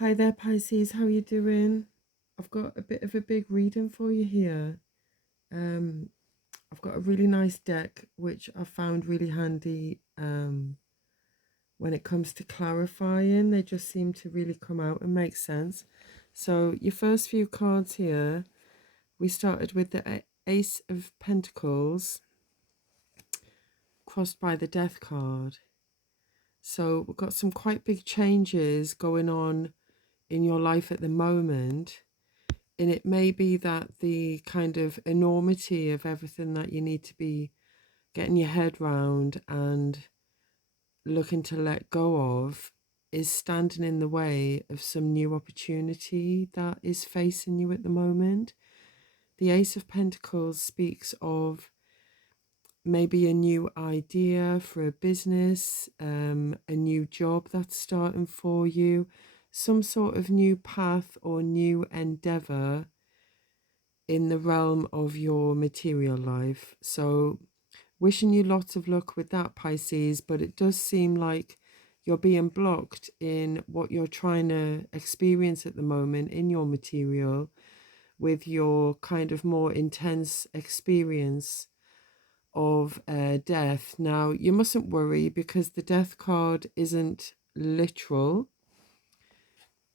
Hi there, Pisces. How you doing? I've got a bit of a big reading for you here. Um, I've got a really nice deck which I found really handy when it comes to clarifying. They just seem to really come out and make sense. So your first few cards here, we started with the Ace of Pentacles crossed by the Death card. So we've got some quite big changes going on in your life at the moment. And it may be that the kind of enormity of everything that you need to be getting your head round and looking to let go of is standing in the way of some new opportunity that is facing you at the moment. The Ace of Pentacles speaks of maybe a new idea for a business, a new job that's starting for you, some sort of new path or new endeavor in the realm of your material life. So wishing you lots of luck with that, Pisces, but it does seem like you're being blocked in what you're trying to experience at the moment in your material with your kind of more intense experience of death. Now, you mustn't worry because the death card isn't literal.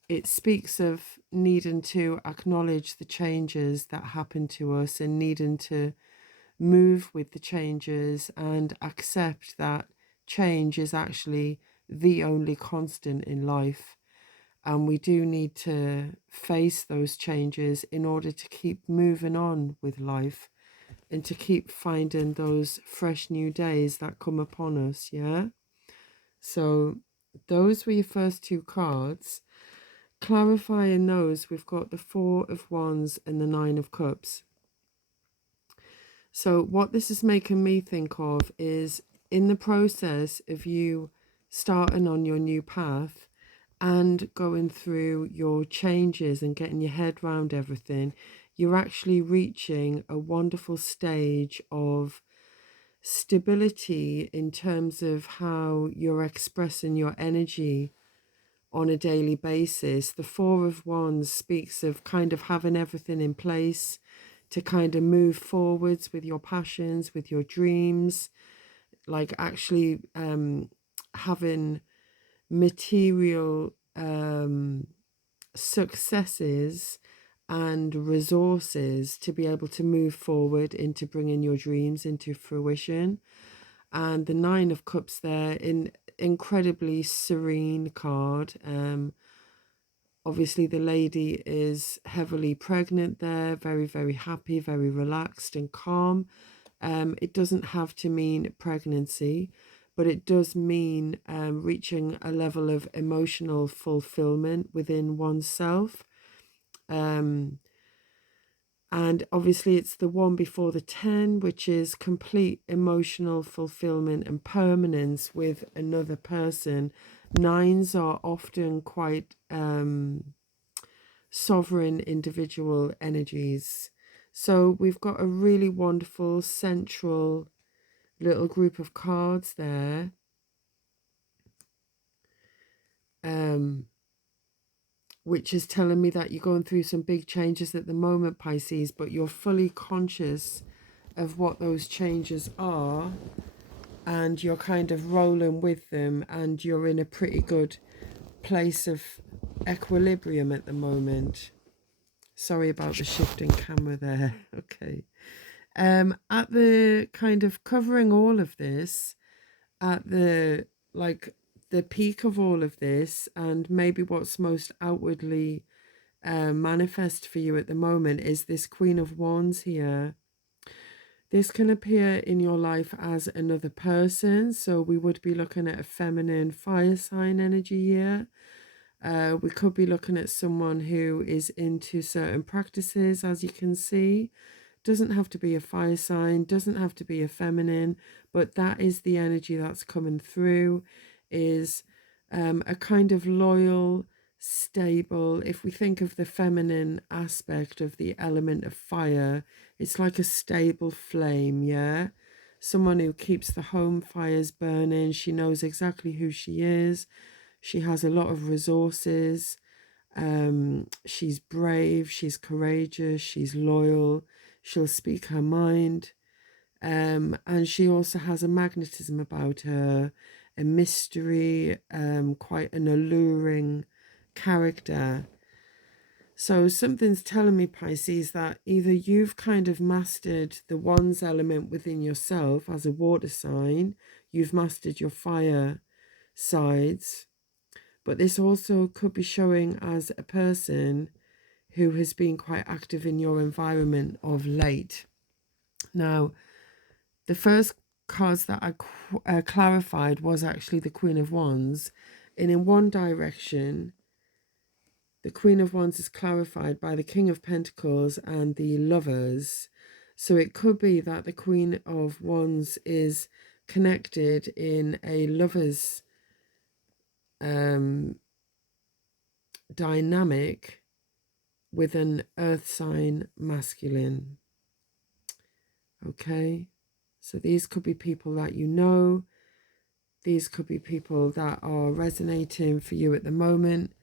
It speaks of needing to acknowledge the changes that happen to us and needing to move with the changes and accept that change is actually the only constant in life. And we do need to face those changes in order to keep moving on with life and to keep finding those fresh new days that come upon us. Yeah. So those were your first two cards. Clarifying those, we've got the Four of Wands and the Nine of Cups. So what this is making me think of is in the process of you starting on your new path and going through your changes and getting your head around everything, you're actually reaching a wonderful stage of stability in terms of how you're expressing your energy on a daily basis. The Four of Wands speaks of kind of having everything in place to kind of move forwards with your passions, with your dreams, like actually having material successes and resources to be able to move forward into bringing your dreams into fruition. And the Nine of Cups there, in incredibly serene card. Obviously the lady is heavily pregnant there, very, very happy, very relaxed and calm. It doesn't have to mean pregnancy, but it does mean reaching a level of emotional fulfillment within oneself. And obviously it's the one before the 10, which is complete emotional fulfillment and permanence with another person. Nines are often quite sovereign individual energies. So we've got a really wonderful central little group of cards there. Which is telling me that you're going through some big changes at the moment, Pisces, but you're fully conscious of what those changes are and you're kind of rolling with them and you're in a pretty good place of equilibrium at the moment. Sorry about the shifting camera there. Okay. At the kind of covering all of this, at the like the peak of all of this, and maybe what's most outwardly manifest for you at the moment is this Queen of Wands here. This can appear in your life as another person, so we would be looking at a feminine fire sign energy here. We could be looking at someone who is into certain practices, as you can see. Doesn't have to be a fire sign, doesn't have to be a feminine, but that is the energy that's coming through, is a kind of loyal, stable. If we think of the feminine aspect of the element of fire, it's like a stable flame, yeah? Someone who keeps the home fires burning. She knows exactly who she is. She has a lot of resources She's brave, she's courageous, she's loyal, she'll speak her mind. And she also has a magnetism about her, a mystery, quite an alluring character. So something's telling me, Pisces, that either you've kind of mastered the wands element within yourself as a water sign, you've mastered your fire sides, but this also could be showing as a person who has been quite active in your environment of late. Now, the first cards that I clarified was actually the Queen of Wands. And in one direction, the Queen of Wands is clarified by the King of Pentacles and the Lovers. So it could be that the Queen of Wands is connected in a lover's dynamic with an earth sign masculine. Okay, so these could be people that you know. These could be people that are resonating for you at the moment.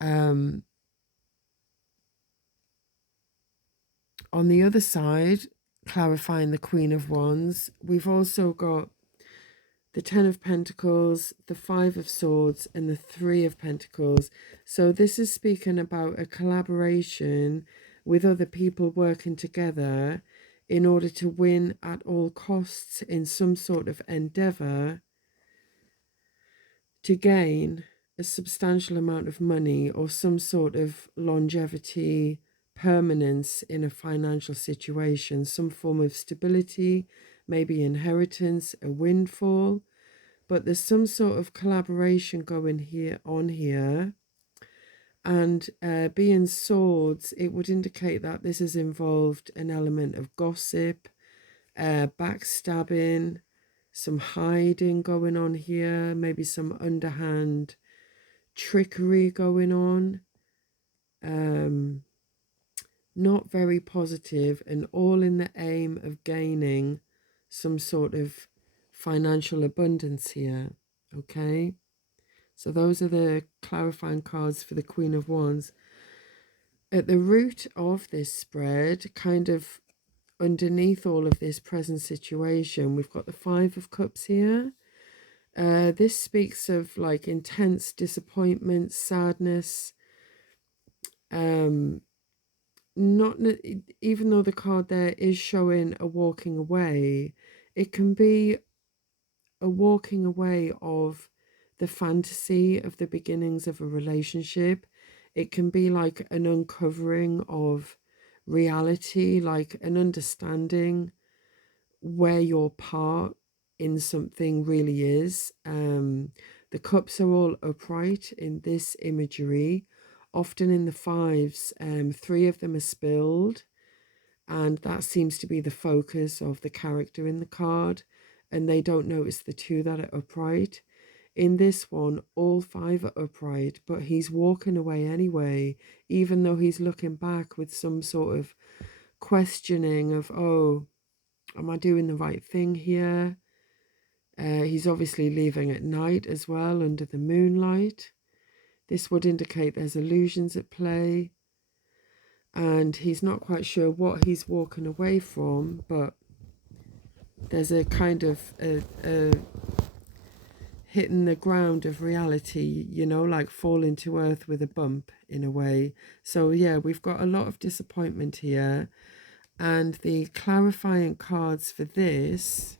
On the other side, clarifying the Queen of Wands, we've also got the Ten of Pentacles, the Five of Swords, and the Three of Pentacles. So this is speaking about a collaboration with other people working together in order to win at all costs in some sort of endeavor to gain a substantial amount of money or some sort of longevity, permanence in a financial situation, some form of stability, maybe inheritance, a windfall. But there's some sort of collaboration going on here. And being swords, it would indicate that this has involved an element of gossip, backstabbing, some hiding going on here, maybe some underhand trickery going on. Not very positive, and all in the aim of gaining some sort of financial abundance here. Okay, so those are the clarifying cards for the Queen of Wands. At the root of this spread, kind of underneath all of this present situation, we've got the Five of Cups here. This speaks of like intense disappointment, sadness. Not even though the card there is showing a walking away, it can be a walking away of the fantasy of the beginnings of a relationship. It can be like an uncovering of reality, like an understanding where your part in something really is. The cups are all upright in this imagery. Often in the fives, three of them are spilled, and that seems to be the focus of the character in the card, and they don't notice the two that are upright. In this one, all five are upright, but he's walking away anyway, even though he's looking back with some sort of questioning of, oh, am I doing the right thing here? He's obviously leaving at night as well, under the moonlight. This would indicate there's illusions at play, and he's not quite sure what he's walking away from, but there's a kind of a hitting the ground of reality, you know, like falling to earth with a bump in a way. So yeah, we've got a lot of disappointment here. And the clarifying cards for this,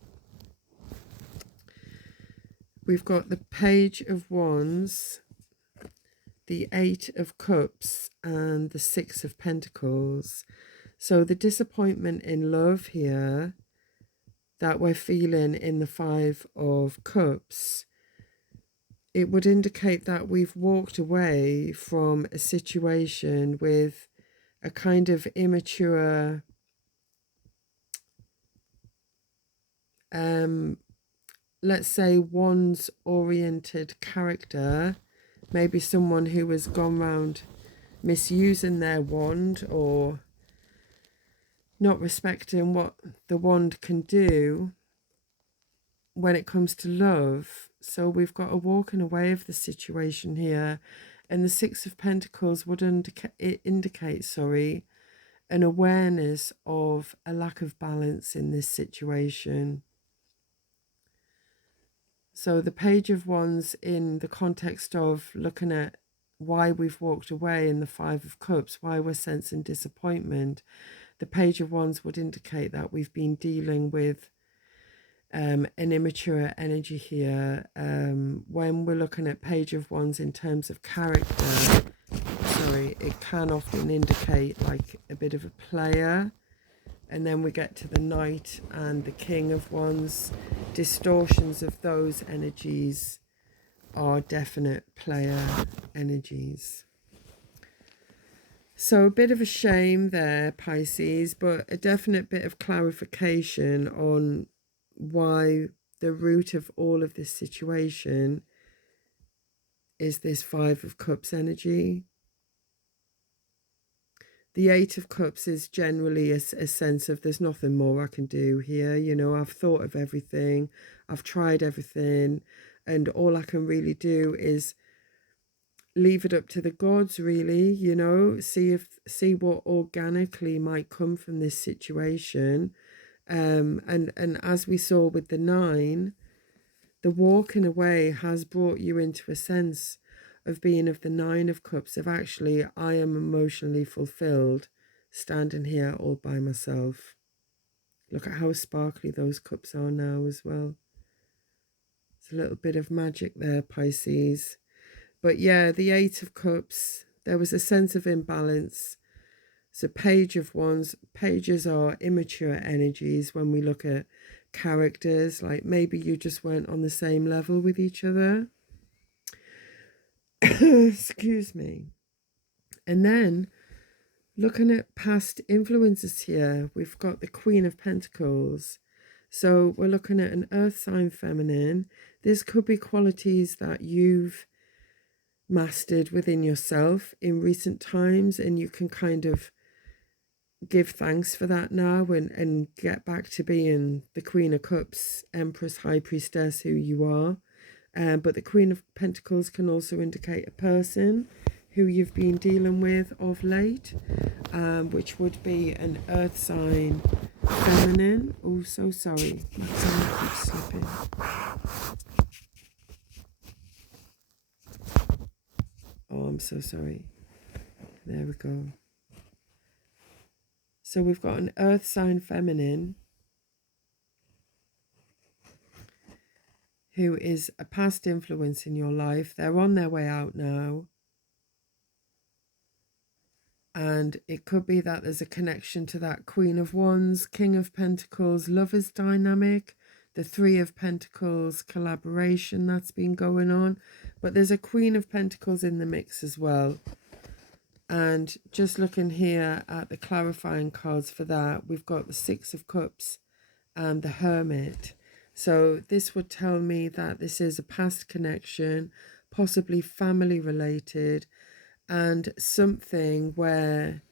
we've got the Page of Wands, the Eight of Cups, and the Six of Pentacles. So the disappointment in love here that we're feeling in the Five of Cups, it would indicate that we've walked away from a situation with a kind of immature, let's say, wands-oriented character. Maybe someone who has gone round misusing their wand or not respecting what the wand can do when it comes to love. So we've got a walking away of the situation here, And the Six of Pentacles would indicate, an awareness of a lack of balance in this situation. So the Page of Wands, in the context of looking at why we've walked away, in the Five of Cups, why we're sensing disappointment, the Page of Wands would indicate that we've been dealing with an immature energy here. When we're looking at Page of Wands in terms of character, it can often indicate like a bit of a player. And then we get to the Knight and the King of Wands. Distortions of those energies are definite player energies. So a bit of a shame there, Pisces, but a definite bit of clarification on why the root of all of this situation is this Five of Cups energy. The Eight of Cups is generally a sense of there's nothing more I can do here. You know, I've thought of everything, I've tried everything, and all I can really do is leave it up to the gods, really, you know, see what organically might come from this situation. And as we saw with the Nine, the walking away has brought you into a sense of being of the Nine of Cups, of actually, I am emotionally fulfilled standing here all by myself. Look at how sparkly those cups are now as well. It's a little bit of magic there, Pisces. But yeah, the Eight of Cups, there was a sense of imbalance. So Page of Wands, pages are immature energies when we look at characters, like maybe you just weren't on the same level with each other. Excuse me. And then looking at past influences here, we've got the Queen of Pentacles. So we're looking at an earth sign feminine. This could be qualities that you've mastered within yourself in recent times, and you can kind of give thanks for that now and get back to being the Queen of Cups, Empress, High Priestess, who you are. But the Queen of Pentacles can also indicate a person who you've been dealing with of late, which would be an earth sign feminine. Oh, so sorry. My tongue keeps slipping. Oh, I'm so sorry. There we go. So we've got an earth sign feminine who is a past influence in your life. They're on their way out now. And it could be that there's a connection to that Queen of Wands, King of Pentacles, Lovers dynamic, the Three of Pentacles collaboration that's been going on. But there's a Queen of Pentacles in the mix as well. And just looking here at the clarifying cards for that, we've got the Six of Cups and the Hermit. So this would tell me that this is a past connection, possibly family related, and something where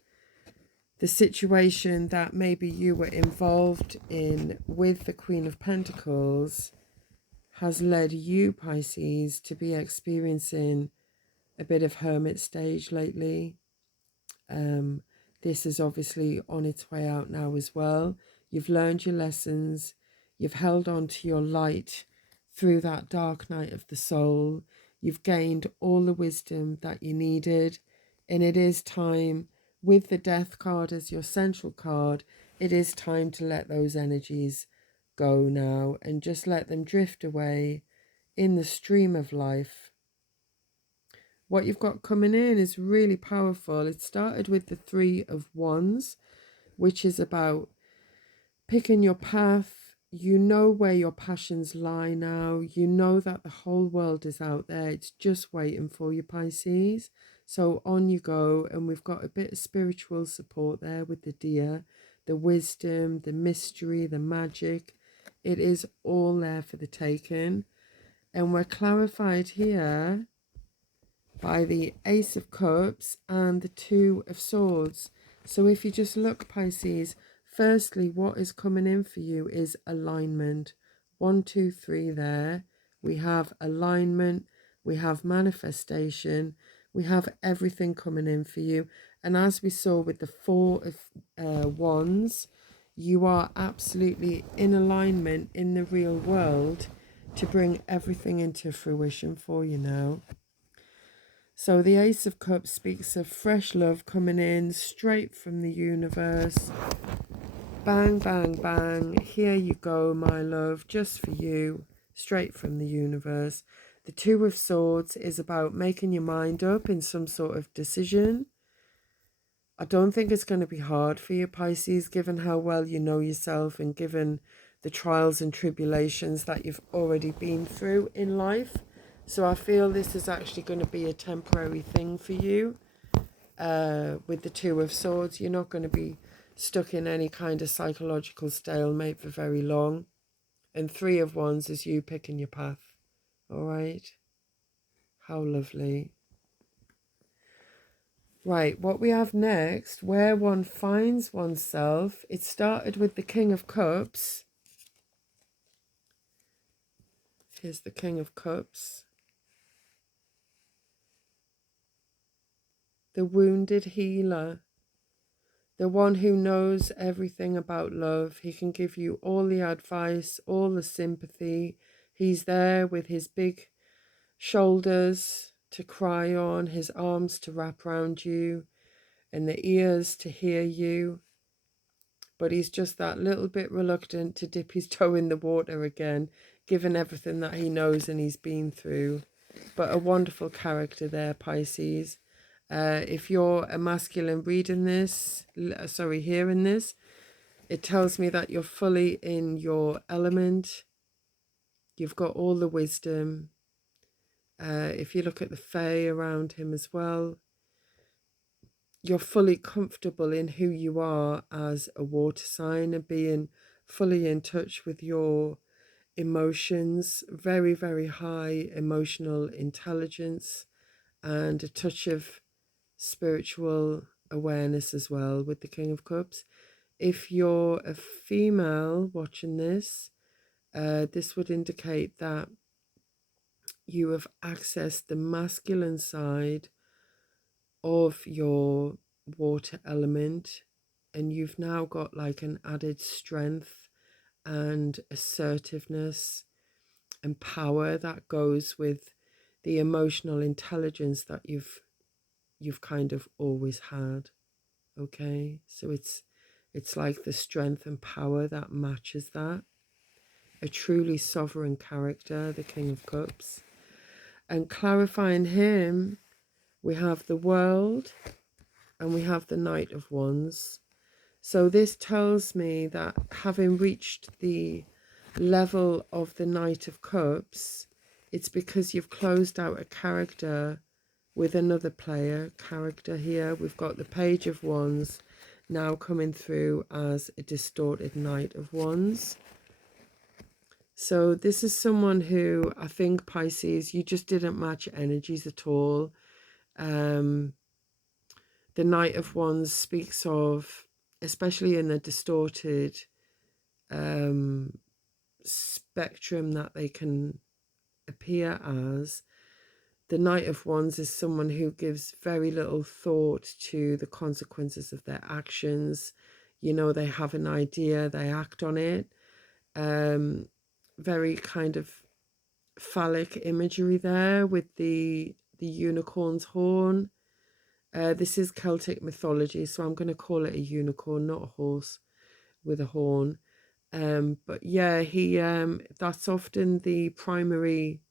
the situation that maybe you were involved in with the Queen of Pentacles has led you, Pisces, to be experiencing a bit of hermit stage lately. This is obviously on its way out now as well. You've learned your lessons. You've held on to your light through that dark night of the soul. You've gained all the wisdom that you needed. And it is time, with the Death card as your central card, it is time to let those energies go now and just let them drift away in the stream of life. What you've got coming in is really powerful. It started with the Three of Wands, which is about picking your path. You know where your passions lie now. You know that the whole world is out there. It's just waiting for you, Pisces. So on you go. And we've got a bit of spiritual support there with the deer, the wisdom, the mystery, the magic. It is all there for the taking. And we're clarified here by the Ace of Cups and the Two of Swords. So if you just look, Pisces, firstly, what is coming in for you is alignment. 1, 2, 3 there. We have alignment. We have manifestation. We have everything coming in for you. And as we saw with the Four of Wands, you are absolutely in alignment in the real world to bring everything into fruition for you now. So the Ace of Cups speaks of fresh love coming in straight from the universe. Bang, bang, bang. Here you go, my love, just for you, straight from the universe. The Two of Swords is about making your mind up in some sort of decision. I don't think it's going to be hard for you, Pisces, given how well you know yourself and given the trials and tribulations that you've already been through in life. So I feel this is actually going to be a temporary thing for you. With the Two of Swords, you're not going to be stuck in any kind of psychological stalemate for very long. And Three of Wands is you picking your path. All right? How lovely. Right, what we have next, where one finds oneself. It started with the King of Cups. Here's the King of Cups. The wounded healer. The one who knows everything about love. He can give you all the advice, all the sympathy. He's there with his big shoulders to cry on, his arms to wrap around you, and the ears to hear you. But he's just that little bit reluctant to dip his toe in the water again, given everything that he knows and he's been through. But a wonderful character there, Pisces. If you're a masculine reading this, hearing this, it tells me that you're fully in your element. You've got all the wisdom. If you look at the fae around him as well, you're fully comfortable in who you are as a water sign and being fully in touch with your emotions, very, very high emotional intelligence and a touch of spiritual awareness as well with the King of Cups. If you're a female watching this, this would indicate that you have accessed the masculine side of your water element, and you've now got like an added strength and assertiveness and power that goes with the emotional intelligence that you've kind of always had. Okay, so it's like the strength and power that matches that. A truly sovereign character, the King of Cups. And clarifying him, we have the World and we have the Knight of Wands. So this tells me that having reached the level of the Knight of Cups, it's because you've closed out a character with another player character here. We've got the Page of Wands now coming through as a distorted Knight of Wands. So this is someone who, I think, Pisces, you just didn't match energies at all. The Knight of Wands speaks of, especially in the distorted spectrum that they can appear as, the Knight of Wands is someone who gives very little thought to the consequences of their actions. You know, they have an idea, they act on it. Very kind of phallic imagery there with the unicorn's horn. This is Celtic mythology, so I'm going to call it a unicorn, not a horse with a horn. But yeah, he that's often the primary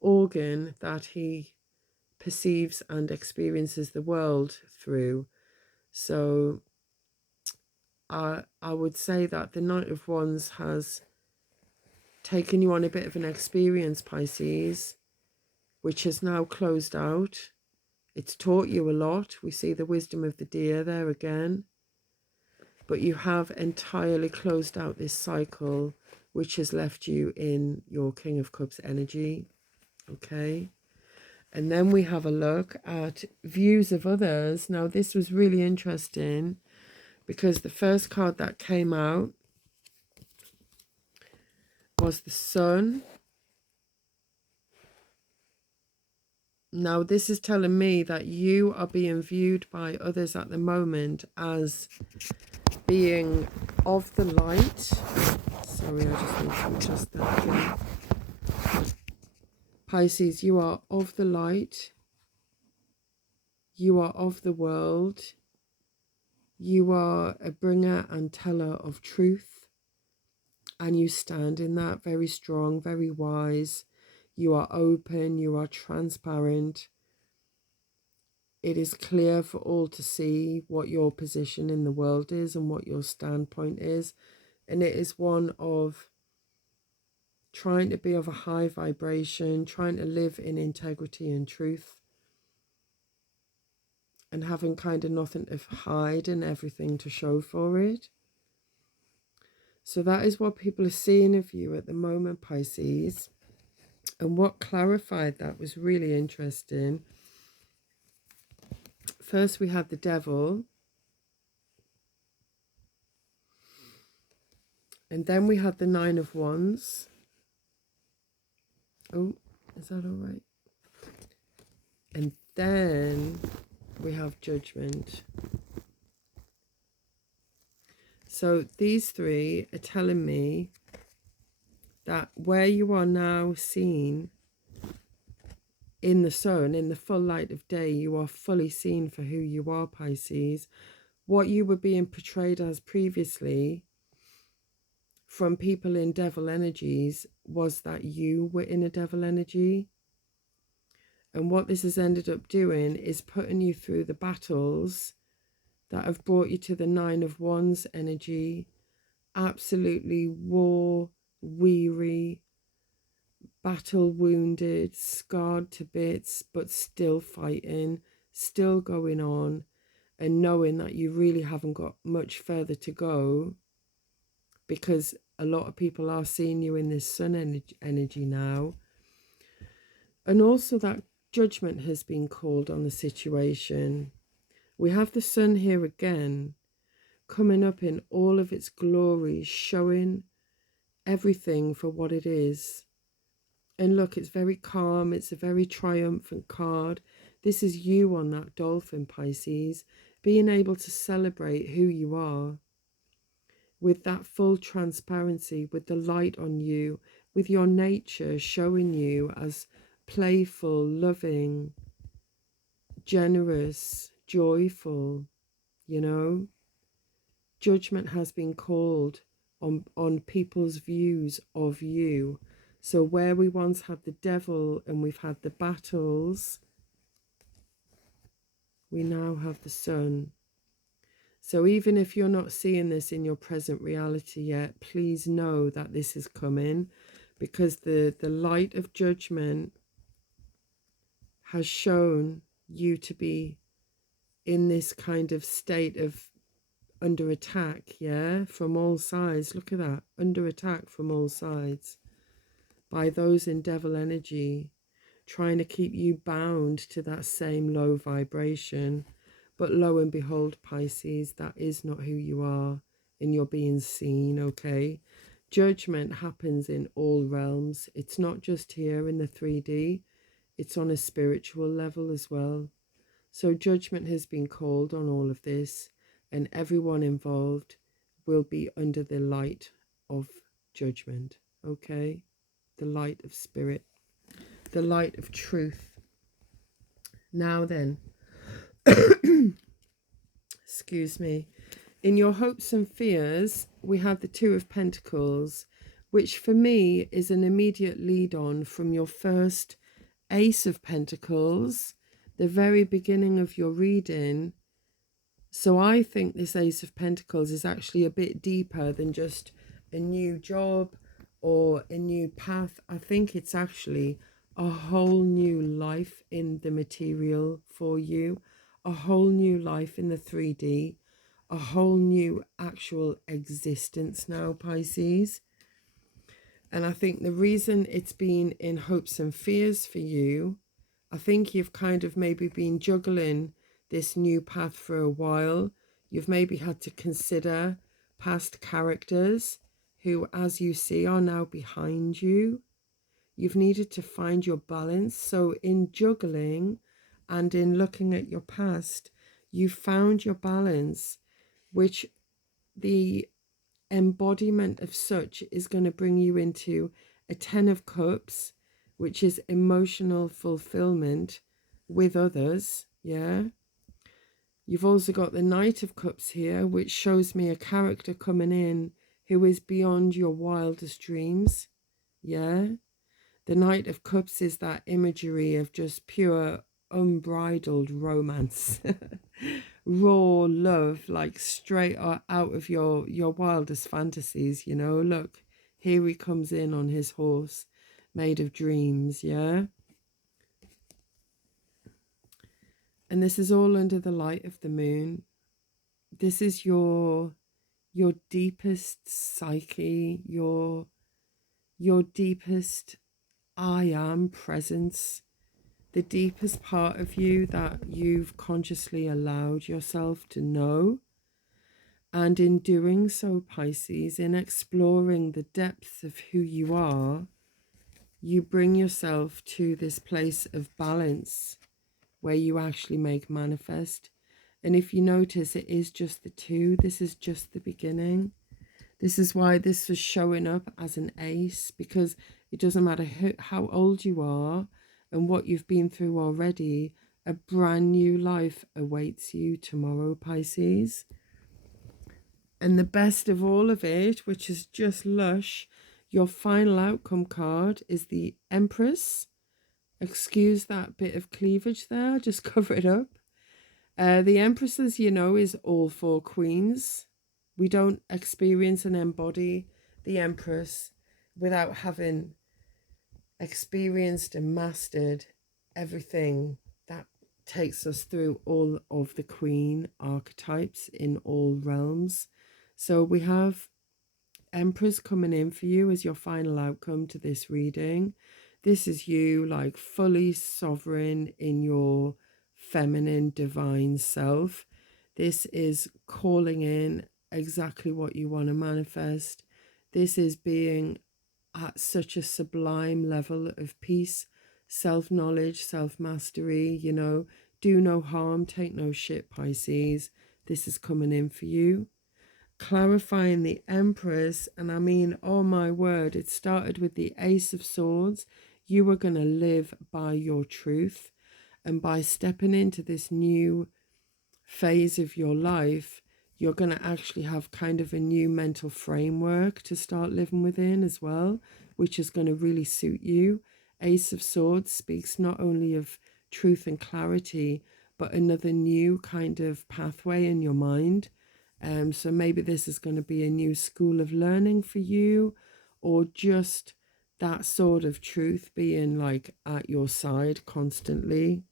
organ that he perceives and experiences the world through. So I would say that the Knight of Wands has taken you on a bit of an experience, Pisces, which has now closed out. It's taught you a lot. We see the wisdom of the deer there again. But you have entirely closed out this cycle, which has left you in your King of Cups energy. Okay. And then we have a look at views of others. Now, this was really interesting because the first card that came out was the Sun. Now, this is telling me that you are being viewed by others at the moment as being of the light. Sorry, I just need to adjust that again. Pisces, you are of the light. You are of the world. You are a bringer and teller of truth. And you stand in that very strong, very wise. You are open. You are transparent. It is clear for all to see what your position in the world is and what your standpoint is. And it is one of trying to be of a high vibration, trying to live in integrity and truth, and having kind of nothing to hide and everything to show for it. So that is what people are seeing of you at the moment, Pisces. And what clarified that was really interesting. First, we had the devil. And then we had the Nine of Wands. Oh, is that all right? And then we have Judgment. So these three are telling me that where you are now seen in the sun, in the full light of day, you are fully seen for who you are, Pisces. What you were being portrayed as previously from people in devil energies was that you were in a devil energy. And what this has ended up doing is putting you through the battles that have brought you to the Nine of Wands energy, absolutely war weary, battle wounded, scarred to bits, but still fighting, still going on, and knowing that you really haven't got much further to go, because a lot of people are seeing you in this sun energy now. And also that judgment has been called on the situation. We have the sun here again, coming up in all of its glory, showing everything for what it is. And look, it's very calm. It's a very triumphant card. This is you on that dolphin, Pisces, being able to celebrate who you are with that full transparency, with the light on you, with your nature showing you as playful, loving, generous, joyful, you know. Judgment has been called on people's views of you. So where we once had the devil and we've had the battles, we now have the sun. So even if you're not seeing this in your present reality yet, please know that this is coming, because the light of judgment has shown you to be in this kind of state of under attack, yeah, from all sides. Look at that, under attack from all sides by those in devil energy, trying to keep you bound to that same low vibration. But lo and behold, Pisces, that is not who you are, and you're being seen, okay? Judgment happens in all realms. It's not just here in the 3D, it's on a spiritual level as well. So judgment has been called on all of this, and everyone involved will be under the light of judgment, okay? The light of spirit, the light of truth. Now then, excuse me, in your hopes and fears, we have the Two of Pentacles, which for me is an immediate lead on from your first Ace of Pentacles, the very beginning of your reading. So I think this Ace of Pentacles is actually a bit deeper than just a new job or a new path. I think it's actually a whole new life in the material for you, a whole new life in the 3D, a whole new actual existence now, Pisces. And I think the reason it's been in hopes and fears for you, I think you've kind of maybe been juggling this new path for a while. You've maybe had to consider past characters who, as you see, are now behind you. you've needed to find your balance. So in juggling and in looking at your past, you found your balance, which the embodiment of such is going to bring you into a 10 of cups, which is emotional fulfillment with others. Yeah. You've also got the Knight of Cups here, which shows me a character coming in who is beyond your wildest dreams. Yeah. The Knight of Cups is that imagery of just pure unbridled romance. Raw love, like straight out of your wildest fantasies, you know. Look, here he comes in on his horse made of dreams. Yeah. And this is all under the light of the moon. This is your deepest psyche, your deepest I am presence, the deepest part of you that you've consciously allowed yourself to know. And in doing so, Pisces, in exploring the depths of who you are, you bring yourself to this place of balance where you actually make manifest. And if you notice, it is just the two. This is just the beginning. This is why this was showing up as an ace, because it doesn't matter how old you are and what you've been through already, a brand new life awaits you tomorrow, Pisces. And the best of all of it, which is just lush, your final outcome card is the Empress. Excuse that bit of cleavage there, just cover it up. The Empress, as you know, is all four queens. We don't experience and embody the Empress without having experienced and mastered everything that takes us through all of the queen archetypes in all realms. So we have Empress coming in for you as your final outcome to this reading. This is you, like, fully sovereign in your feminine divine self. This is calling in exactly what you want to manifest. This is being at such a sublime level of peace, self-knowledge, self-mastery, you know. Do no harm, take no shit, Pisces. This is coming in for you. Clarifying the Empress, and I mean, oh my word, it started with the Ace of Swords. You are going to live by your truth, and by stepping into this new phase of your life, you're going to actually have kind of a new mental framework to start living within as well, which is going to really suit you. Ace of Swords speaks not only of truth and clarity, but another new kind of pathway in your mind. So maybe this is going to be a new school of learning for you, or just that sort of truth being like at your side constantly.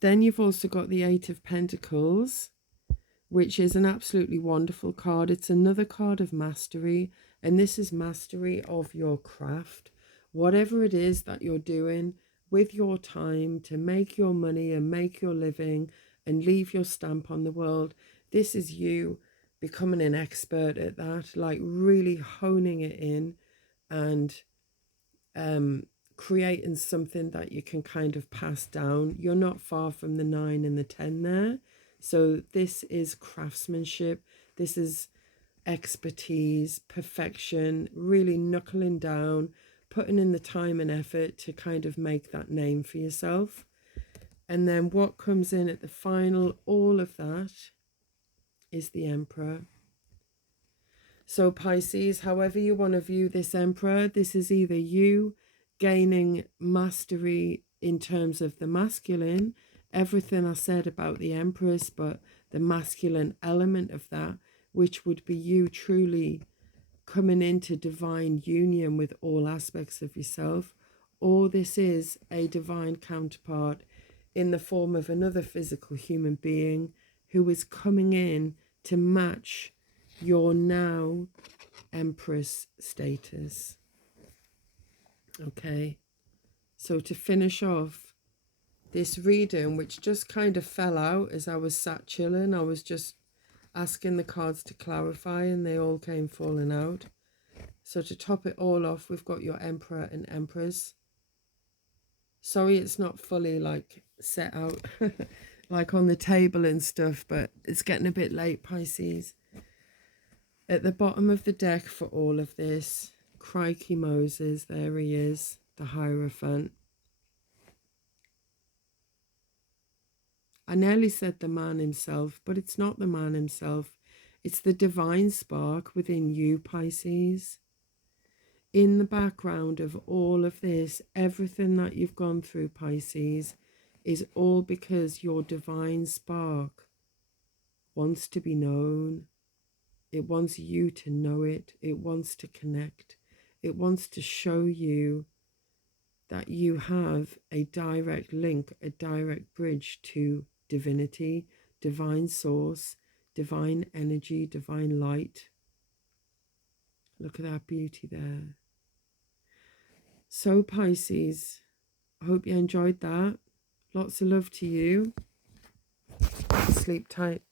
Then you've also got the Eight of Pentacles, which is an absolutely wonderful card. It's another card of mastery, and this is mastery of your craft. Whatever it is that you're doing with your time to make your money and make your living and leave your stamp on the world, this is you becoming an expert at that, like really honing it in and creating something that you can kind of pass down. You're not far from the 9 and the 10 there. So this is craftsmanship. This is expertise, perfection, really knuckling down, putting in the time and effort to kind of make that name for yourself. And then what comes in at the final, all of that, is the Emperor. So Pisces, however you want to view this Emperor, this is either you gaining mastery in terms of the masculine, everything I said about the Empress, but the masculine element of that, which would be you truly coming into divine union with all aspects of yourself, or this is a divine counterpart in the form of another physical human being who is coming in to match your now Empress status. Okay, so to finish off this reading, which just kind of fell out as I was sat chilling, I was just asking the cards to clarify and they all came falling out. So to top it all off, we've got your Emperor and Empress. Sorry, it's not fully like set out like on the table and stuff, but it's getting a bit late, Pisces. At the bottom of the deck for all of this, crikey Moses, there he is, the Hierophant. I nearly said the man himself, but it's not the man himself. It's the divine spark within you, Pisces. In the background of all of this, everything that you've gone through, Pisces, is all because your divine spark wants to be known. It wants you to know it. It wants to connect. It wants to show you that you have a direct link, a direct bridge to divinity, divine source, divine energy, divine light. Look at that beauty there. So Pisces, I hope you enjoyed that. Lots of love to you. Sleep tight.